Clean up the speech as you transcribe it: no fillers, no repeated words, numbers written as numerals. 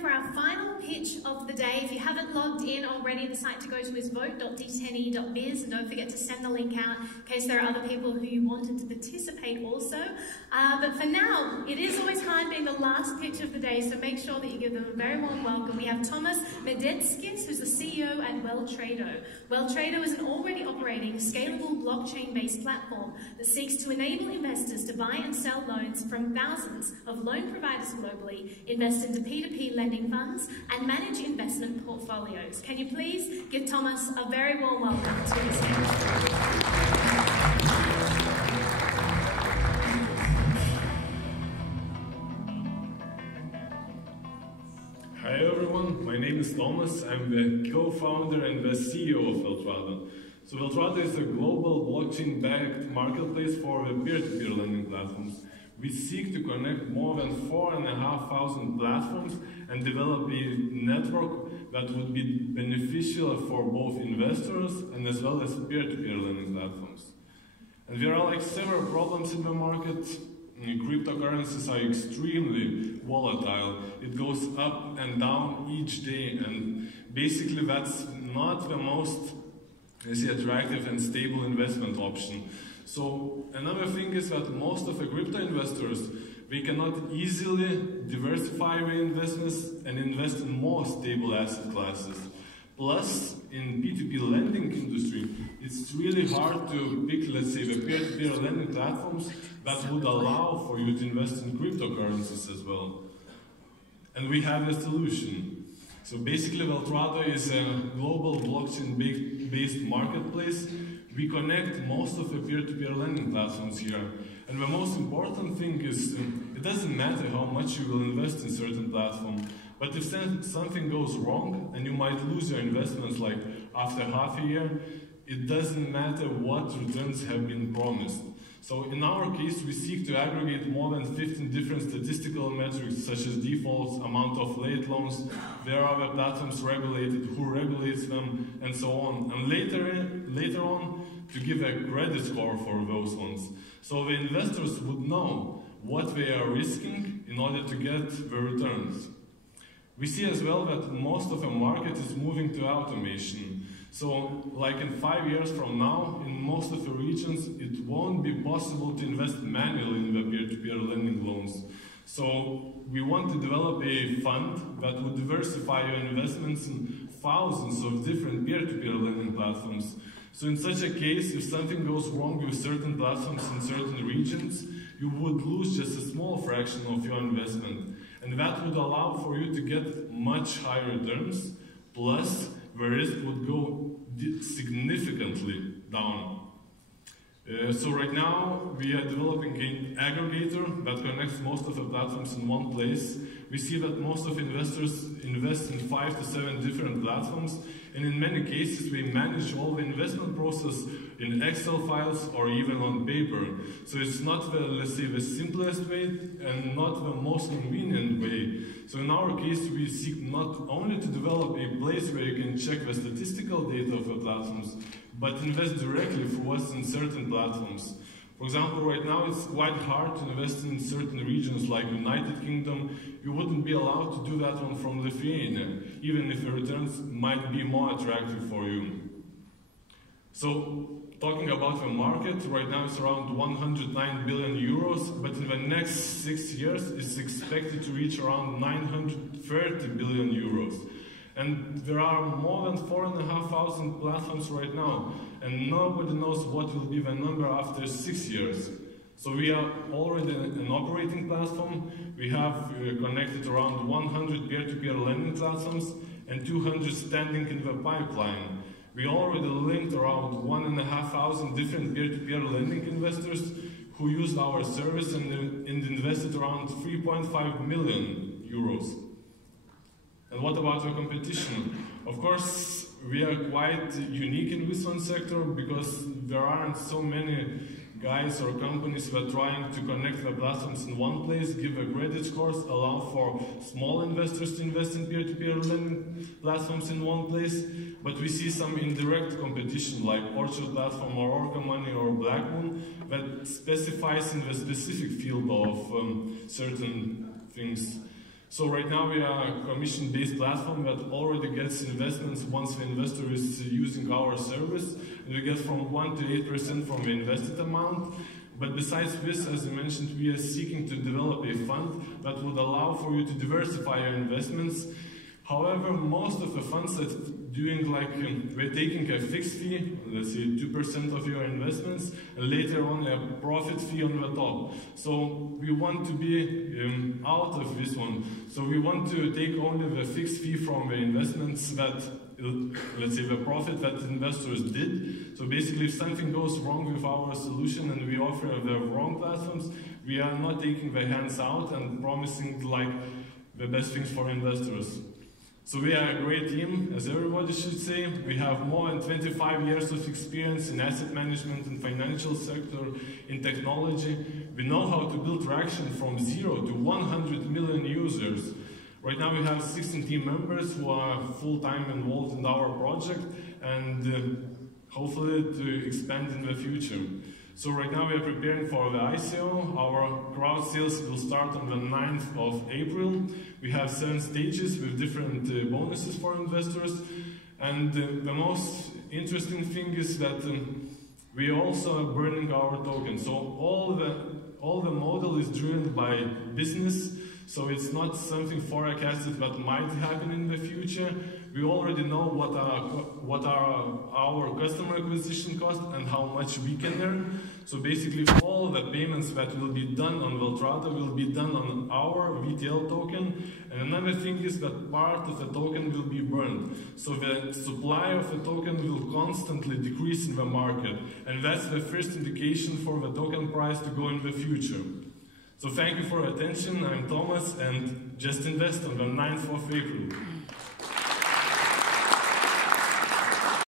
for our final pitch of the day. If you haven't logged in already, the site to go to is vote.d10e.biz, and don't forget to send the link out in case there are other people who you wanted to participate also. But for now, it is always hard being the last pitch of the day, so make sure that you give them a very warm welcome. We have Thomas Medetskis, who's the CEO at Welltrado. Welltrado is an already operating, scalable, blockchain-based platform that seeks to enable investors to buy and sell loans from thousands of loan providers globally, invest into P2P lending funds, and manage investment portfolios. Can you please give Thomas a very warm welcome to the stage? Hi everyone, my name is Thomas. I'm the co-founder and the CEO of Welltrado. So Welltrado is a global blockchain-backed marketplace for the peer-to-peer lending platforms. We seek to connect more than 4,500 platforms and develop a network that would be beneficial for both investors and as well as peer-to-peer lending platforms. And there are like several problems in the market. Cryptocurrencies are extremely volatile. It goes up and down each day, and basically that's not the most attractive and stable investment option. So another thing is that most of the crypto investors, they cannot easily diversify their investments and invest in more stable asset classes. Plus, in P2P lending industry, it's really hard to pick, let's say, the peer-to-peer lending platforms that would allow for you to invest in cryptocurrencies as well. And we have a solution. So basically, Welltrado is a global blockchain-based marketplace. We connect most of the peer-to-peer lending platforms here. And the most important thing is, it doesn't matter how much you will invest in certain platform, but if something goes wrong and you might lose your investments like after half a year, it doesn't matter what returns have been promised. So in our case, we seek to aggregate more than 15 different statistical metrics such as defaults, amount of late loans, where are the platforms regulated, who regulates them, and so on. And later on, to give a credit score for those ones. So the investors would know what they are risking in order to get the returns. We see as well that most of the market is moving to automation. So, like in 5 years from now, in most of the regions, it won't be possible to invest manually in the peer-to-peer lending loans. So, we want to develop a fund that would diversify your investments in thousands of different peer-to-peer lending platforms. So, in such a case, if something goes wrong with certain platforms in certain regions, you would lose just a small fraction of your investment. And that would allow for you to get much higher returns, plus the risk would go significantly down. So right now we are developing an aggregator that connects most of the platforms in one place. We see that most of investors invest in 5 to 7 different platforms, and in many cases we manage all the investment process in Excel files or even on paper. So it's not the, let's say, the simplest way and not the most convenient way. So in our case, we seek not only to develop a place where you can check the statistical data of the platforms, but invest directly for what's in certain platforms. For example, right now it's quite hard to invest in certain regions like United Kingdom. You wouldn't be allowed to do that one from Lithuania, even if the returns might be more attractive for you. So, talking about the market, right now it's around 109 billion euros, but in the next 6 years it's expected to reach around 930 billion euros. And there are more than 4,500 platforms right now, and nobody knows what will be the number after 6 years. So we are already an operating platform. We have connected around 100 peer-to-peer lending platforms and 200 standing in the pipeline. We already linked around 1,500 different peer-to-peer lending investors who used our service and invested around 3.5 million euros. And what about the competition? Of course, we are quite unique in this one sector because there aren't so many guys or companies that are trying to connect the platforms in one place, give a credit scores, allow for small investors to invest in peer-to-peer lending platforms in one place. But we see some indirect competition like Orchard Platform or Orca Money or Blackmoon that specifies in the specific field of certain things. So right now we are a commission-based platform that already gets investments once the investor is using our service, and we get from 1 to 8% from the invested amount. But besides this, as I mentioned, we are seeking to develop a fund that would allow for you to diversify your investments. However, most of the funds that doing we're taking a fixed fee, let's say 2% of your investments, and later on a profit fee on the top. So we want to be out of this one. So we want to take only the fixed fee from the investments that, let's say, the profit that investors did. So basically, if something goes wrong with our solution and we offer the wrong platforms, we are not taking the hands out and promising the best things for investors. So we are a great team, as everybody should say. We have more than 25 years of experience in asset management and financial sector, in technology. We know how to build traction from 0 to 100 million users. Right now we have 16 team members who are full-time involved in our project, and hopefully to expand in the future. So right now we are preparing for the ICO. Our crowd sales will start on the 9th of April. We have 7 stages with different bonuses for investors. And the most interesting thing is that we also are burning our tokens. So all the model is driven by business. So it's not something forecasted that might happen in the future. We already know what are our customer acquisition costs and how much we can earn. So basically all the payments that will be done on Welltrado will be done on our VTL token. And another thing is that part of the token will be burned. So the supply of the token will constantly decrease in the market. And that's the first indication for the token price to go in the future. So thank you for your attention. I'm Thomas, and just invest on the 9th of April.